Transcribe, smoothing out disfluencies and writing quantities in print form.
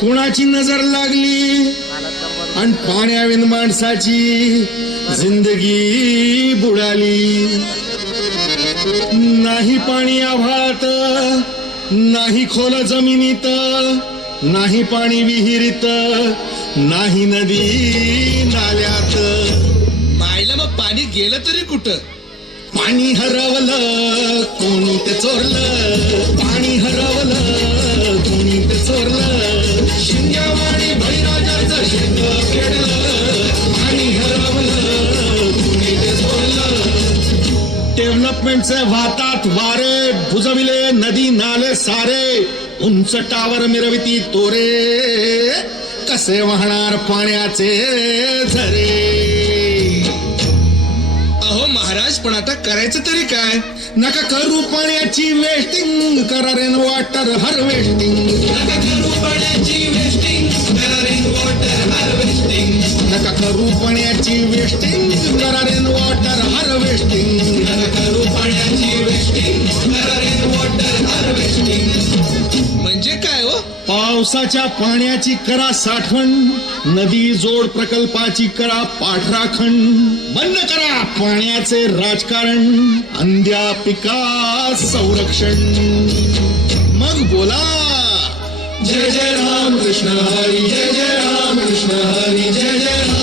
कोणाची नजर लागली आणि पाण्याविन माणसाची जिंदगी बुडाली. नाही पाणी आभाळात, नाही खोल जमिनीत, नाही पाणी विहिरीत, नाही नदी नाल्यात. मायला मग पाणी गेलं तरी कुठं? पाणी हरवलं कोणी ते चोरलं, पाणी हरवलं कोणी ते चोरलं. शिंग्यावाणी बळीराजाचं शेंग पेडलं, पाणी हरवलं कोणी ते चोरलं. डेव्हलपमेंटचे वाहतात वारे, बुजविले नदी नाले सारे, उंच टावर मिरविती तोरे, कसे वाहणार पाण्याचे झरे. अहो महाराज, पण आता करायचं तरी काय? नका करू पाण्याची वेस्टिंग, करा रेन वॉटर हार्वेस्टिंग. नका करू पाण्याची वेस्टिंग, करा रेन वॉटर हार्वेस्टिंग. नका करू पाण्याची वेस्टिंग, करा रेन वॉटर हार्वेस्टिंग. नका करू पाण्याची वेस्टिंग, करा रेन वॉटर हार्वेस्टिंग. म्हणजे काय हो? पावसाच्या पाण्याची करा साठवण, नदी जोड प्रकल्पाची करा पाठराखण. बंद करा पाण्याचे राजकारण, अंध्या पिका संरक्षण. मग बोला जय जय राम कृष्ण हरी, जय जय राम कृष्ण हरी, जय जय राम.